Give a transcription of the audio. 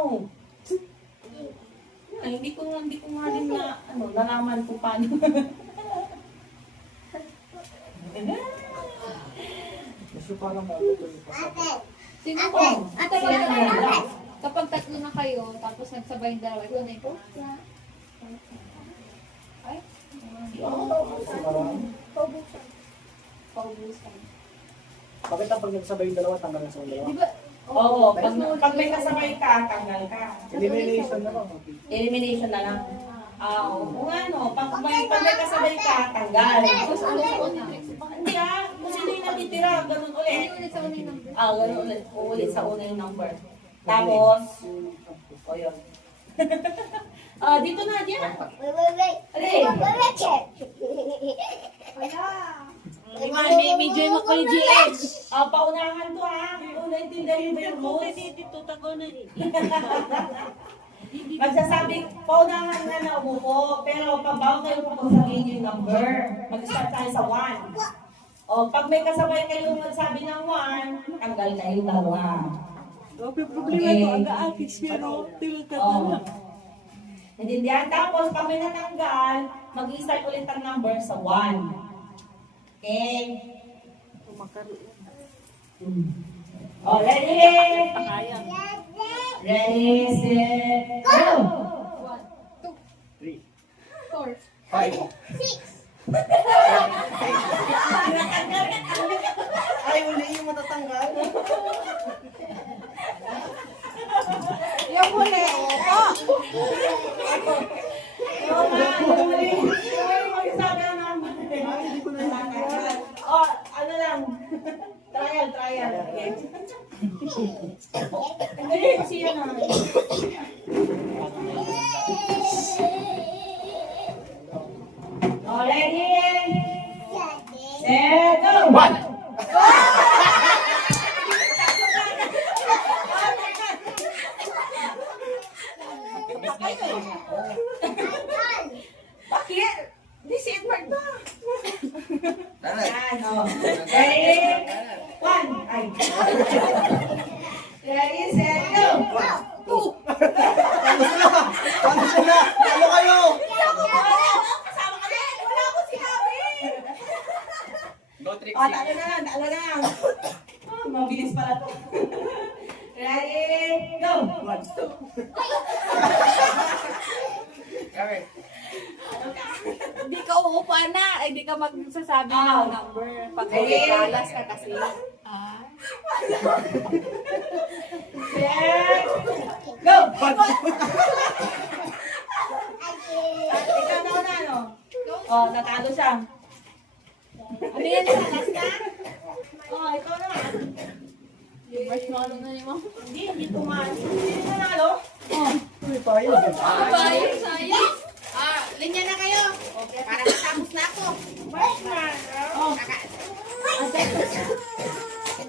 Oh. Ay, hindi ko nga din na, nalaman kung paano. Gusto parang matutuloy pa. Sino po? Kapag tatlo na kayo, tapos nagsabay yung dalawa, ito na yung pokla. Ay? Kasi marami. Paubusan. Bakit ang pag nagsabay yung dalawa, tanggal na sa dalawa? Di ba? Oo, pag may kasabay ka, tanggal ka. Elimination na lang. Elimination na lang. Oo nga no, pag may kasabay ka, tanggal. Tapos ulit na. Hindi kung sino yung natitira, ganun ulit. Hindi ulit sa unang number. Ganun ulit, uulit sa una yung number. Tapos, yun. Dito na, diyan. May join mo kayo, GH. Paunahan to naintindihan ba yung rules? Magsasabi, paunahan nga na umupo, pero pag bago kayo po sabihin yung number, mag-start tayo sa 1. Pag may kasabay kayong magsabi ng 1, tanggal na yung dalawa. Problema ito, aga-akis pero tilka na. Naintindihan? Tapos, pag may natanggal, mag-start ulit ang number sa 1. Okay? Ready? Ready, set, go! 1, 2, 3, 4, 5, Ay, uli yung matatanggal. Yung huli, Magsabi ang number. Hindi ko na Ano lang. Trial. Okay. Hindi, kasi yan Ready? Set, go! 1. Bakit? Hindi si Edward ba? Ready? 1. Ay. Ready, set, go! 2. Paano sila? Ano kayo? Kasama ka rin! Wala akong sinabi! No trick. Talo na lang. Mabilis pala to. Ready, go! 1, 2. Karen. Hindi ka uupa na. Hindi ka magsasabi ng number. Pag magkakalas ka kasi. Set, go! Ikaw na, ano? Natalo siya. Ano yan, salas ka? Ikaw na. Marshmallow na ni Mom. Hindi tumaan. Hindi nanalo. Uy, tayo. Sayang.